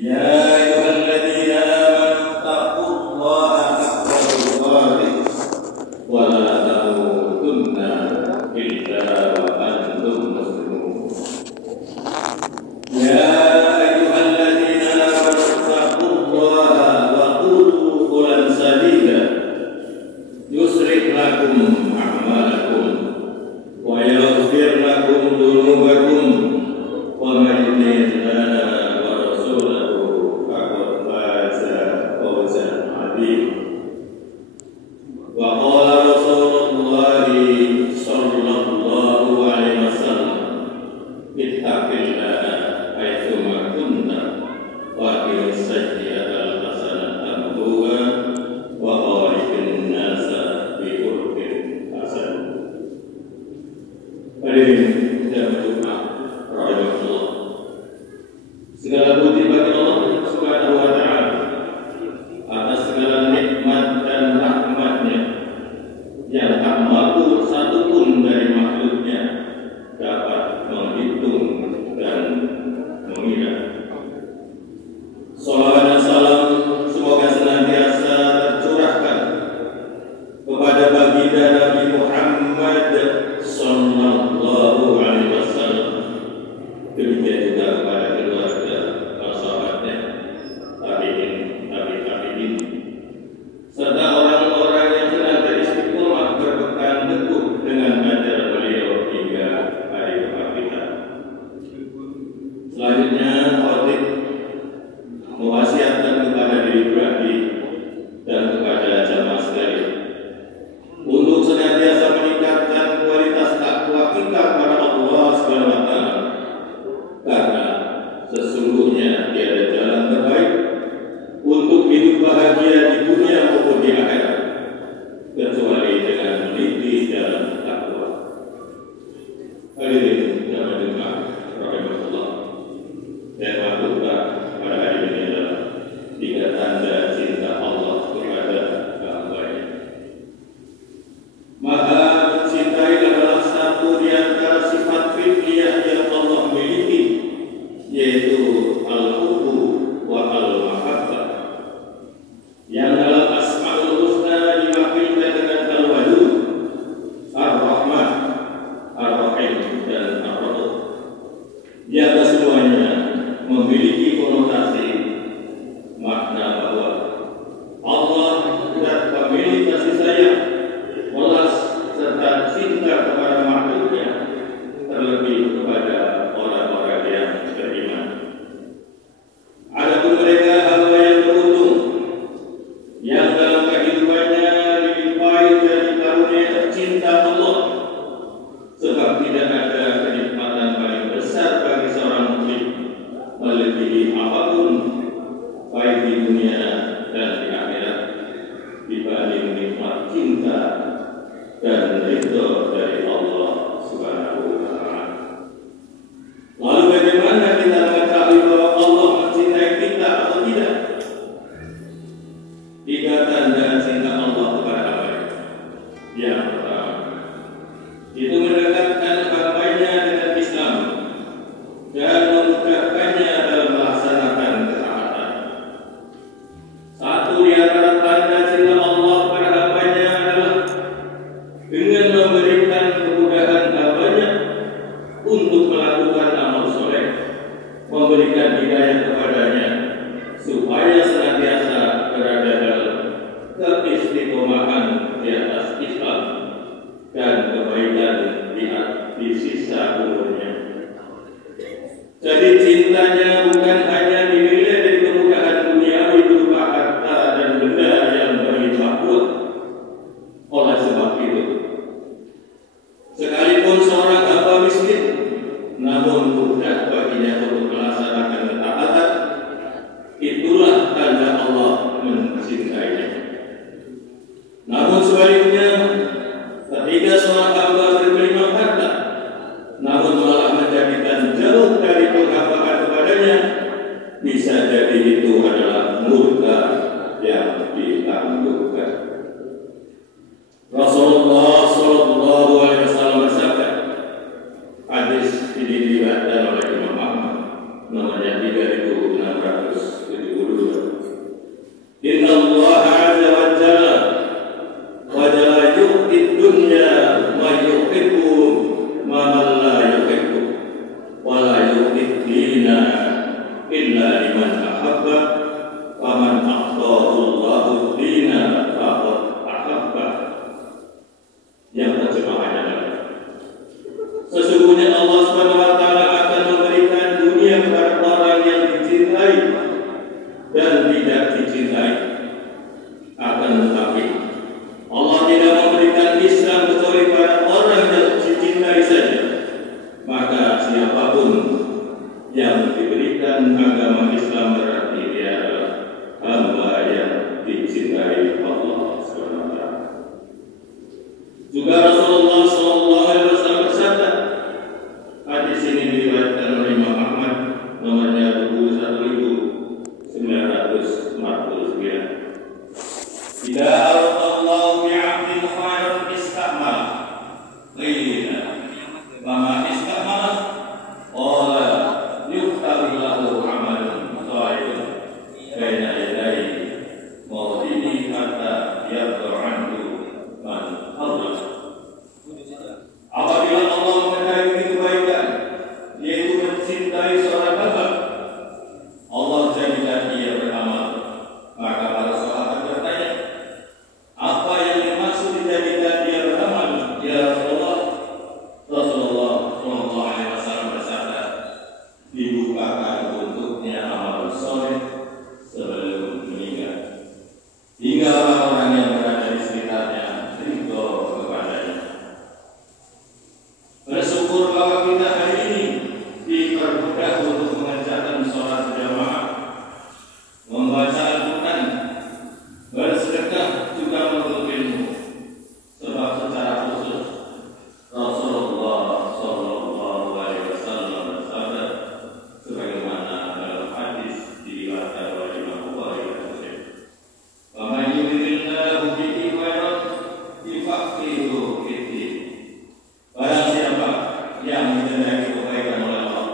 يا أيها الذين آمنوا اتقوا الله حق تقاته ولا تموتن إلا وأنتم مسلمون. يا أيها الذين آمنوا اتقوا الله وقولوا قولا سديدا يصلح لكم أعمالكم ويغفر لكم ذنوبكم ومن يطع الله ورسوله فقد فاز فوزا عظيما. وقال رسول الله صلى الله عليه وسلم اتق الله حيثما كنت وأقم السيئة الحسنة تمحوها وخالق الناس بخلق حسن. Hadirin dan jemaah rahimahullah. Segala puji bagi Allah Subhanahu wa taala atas segala nikmat dan rahmat-Nya yang tak mampu satupun dari makhluknya dapat menghitung dan mengira. Salawat dan salam semoga senantiasa tercurahkan kepada baginda Nabi Muhammad sallallahu alaihi wasallam, demikian juga kepada keluarga, para sahabatnya, tabi'in, tabi'in, serta orang-orang yang senantiasa istiqomah berpegang teguh dengan ajaran beliau hingga hari kebangkitan. Selanjutnya, khotib mewasiatkan kepada diri pribadi dan kepada jamaah sekalian untuk senantiasa meningkatkan kualitas takwa kita kepada Allah Subhanahu wa taala, karena sesungguhnya tiada jalan terbaik untuk hidup bahagia di dunia maupun di akhirat kecuali dengan meniti jalan takwa. Hadirin dan hadirat rahimahullah, tema kita pada hari ini adalah 3 tanda cinta Allah kepada hamba-Nya. Maha mencintai adalah satu di antara sifat fitriyah yang Allah miliki, yaitu al-hubbu wa al-mahabbah, yang dalam Asmaul Husna diwakilkan dengan al-wadud, ar-rahman, ar-rahim, dan ar-rauf, yang kesemuanya memiliki konotasi makna bahwa Allah dan pemilik kasih sayang, welas serta cinta kepada makhluknya, terlebih kepada orang-orang yang beriman. Adapun mereka hamba yang beruntung, yang dalam kehidupannya dilimpahi dari karunia cinta Allah, sebab tidak ada kenikmatan paling besar bagi seorang mukmin melebihi apapun, baik di dunia dan di akhirat, dibanding nikmat cinta dan ridho dari Allah Subhanahu wa taala. Lalu bagaimana kita mengetahui bahwa Allah mencintai kita atau tidak? 3 tanda cinta Allah kepada hamba-Nya. Yang pertama, itu mendekatkan hamba-Nya dengan Islam dan memudahkannya dalam melaksanakan ketaatan. Satu di antara tanda cinta Allah kepada hamba-Nya adalah dengan memberikan kemudahan hamba-Nya untuk melakukan amal soleh, memberikan hidayah kepadanya supaya senantiasa berada dalam keistiqomahan di atas Islam dan kebaikan di sisa umurnya. Jadi cintanya bukan hanya dinilai dari kemudahan duniawi berupa harta dan benda yang berlimpah ruah. Oleh sebab itu, sekalipun seorang hamba miskin, namun mudah baginya untuk melaksanakan ketaatan, itulah tanda Allah mencintainya. Namun sebaliknya, ketika seorang hamba berkelima harta, namun malah menjadikan jauh dari penghambaan kepadanya, bisa jadi itu adalah murka yang ditangguhkan. Rasulullah sallallahu alaihi wasallam bersabda, hadis ini diriwayatkan oleh Imam Ahmad nomornya 3600. dan tidak dicintai. Akan tetapi Allah tidak memberikan Islam kecuali pada orang yang dicintai saja. Maka siapapun yang diberikan agama Islam berarti dia adalah hamba yang dicintai Allah SWT. Juga Rasulullah SAW bersabda, hadis ini diriwayatkan oleh Imam Ahmad, nomornya 21.949. Tidak Allah bi'abdin khairan istakmal qila mama istakmal qala yuktabu lahu amalun salihun baina yadayhi mawdini hatta yabdu anhu man Allah. Apabila Allah menghendaki kebaikan, yaitu mencintai seorang hamba, Allah jadikan dia beramal. Maka para sahabat bertanya, apa yang dimaksud dijadikan dia beramal? Ya Rasulullah. Rasulullah SAW bersabda, dibukakan untuknya amal soleh sebelum meninggal, hingga orang-orang yang berada di sekitarnya ridho kepadanya. Bersyukur bahwa kita hari ini dipermudah untuk mengerjakan sholat berjamaah, membaca Al-Quran, bersedekah, juga menuntut ilmu. Sebab secara khusus Rasulullah SAW bersabda, sebagaimana dalam hadis diriwayatkan oleh Imam Bukhari dan Muslim, "Wa man yuridillahu bihi khairan yufaqihuhu fid-din." Barang siapa yang dikehendaki kebaikan oleh Allah,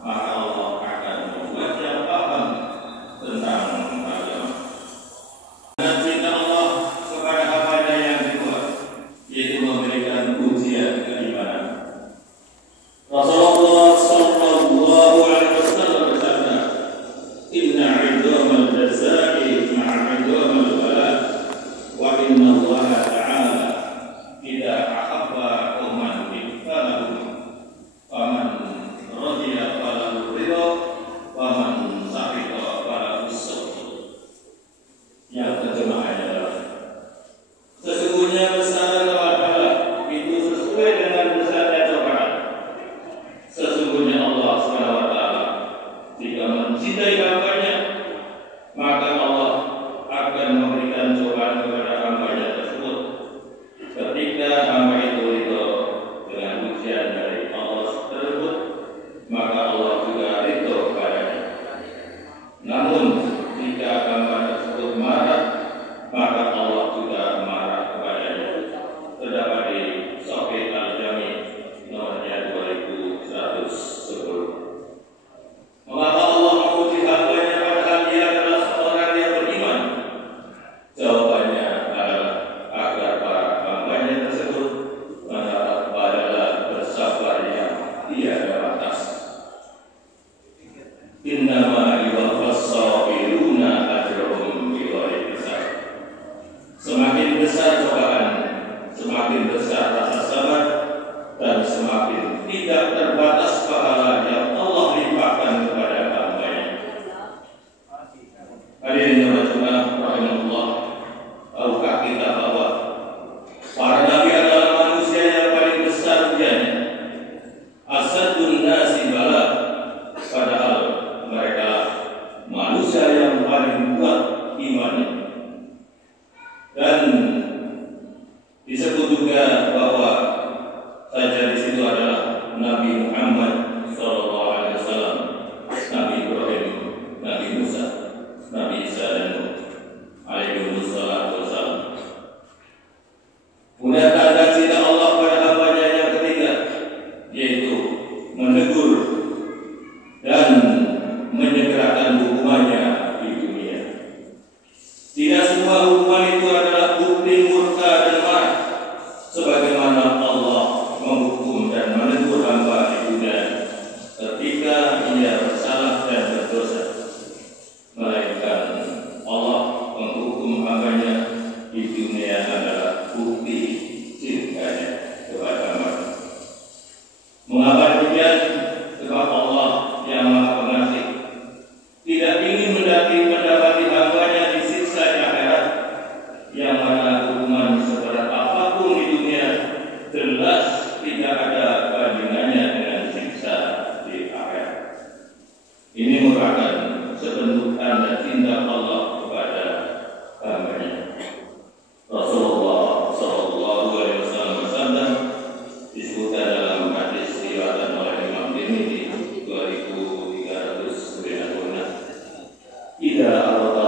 maka Allah akan membuatnya paham tentang agama. Dan cinta Allah kepada hamba-Nya yang kedua, yaitu memberikan ujian keimanan. Rasulullah SAW bersabda, "Inna 'idhamal jazaa'i ma'a 'idhamal balaa, wa inna Allah ta'ala idza ahabba qauman ibtalahum, faman radiya falahu ridha, waman sakhita falahu sakht." Yang terjemahannya adalah, sesungguhnya besar pahala itu sesuai dengan besarnya cobaan. Sesungguhnya Allah SWT jika mencintai hamba-Nya, maka Allah akan memberikan cobaan kepada hamba-Nya tersebut. Ketika hamba itu ridho dengan ujian dari Allah tersebut, maka Allah juga ridho kepadanya. Namun jika hamba tersebut marah, maka Allah juga marah kepadanya. Terdapat di Sahih Al-Jami nomornya 2110. Mengapa Allah memuji hamba-Nya padahal dia adalah seorang yang beriman? Jawabannya adalah agar para hamba-Nya tersebut mendapat pahala bersabar yang tiada batas. Innama yuwaffas sabiruna ajrahum bighairi hisab. Semakin besar cobaan, semakin besar rasa sabar, dan semakin tidak terbatas pahala yang Allah limpahkan kepada hamba-Nya. Hadirin jemaah rahimahullah, tahukah kita bahwa para nabi adalah manusia yang paling besar ujiannya? Asadun nasi bala, padahal mereka manusia yang paling kuat imannya. Dan disebut juga bahwa saja di situ adalah Nabi Muhammad SAW, Nabi Ibrahim, Nabi Musa, Nabi Isa dan Nuh alaihi wassalam. Kemudian tanda cinta Allah pada hamba-Nya yang ketiga, yaitu menegur dan menyegerakan hukumannya di dunia. Tidak semua hukuman itu adalah bukti murka dan marah, sebagaimana Allah menghukum dan menegur hamba di dunia ketika ia bersalah dan berdosa, melainkan Allah menghukum hamba-Nya di dunia adalah bukti cintanya kepada hamba. Mengapa demikian? Sebab Allah yang Maha Pengasih tidak ingin mendapati kalau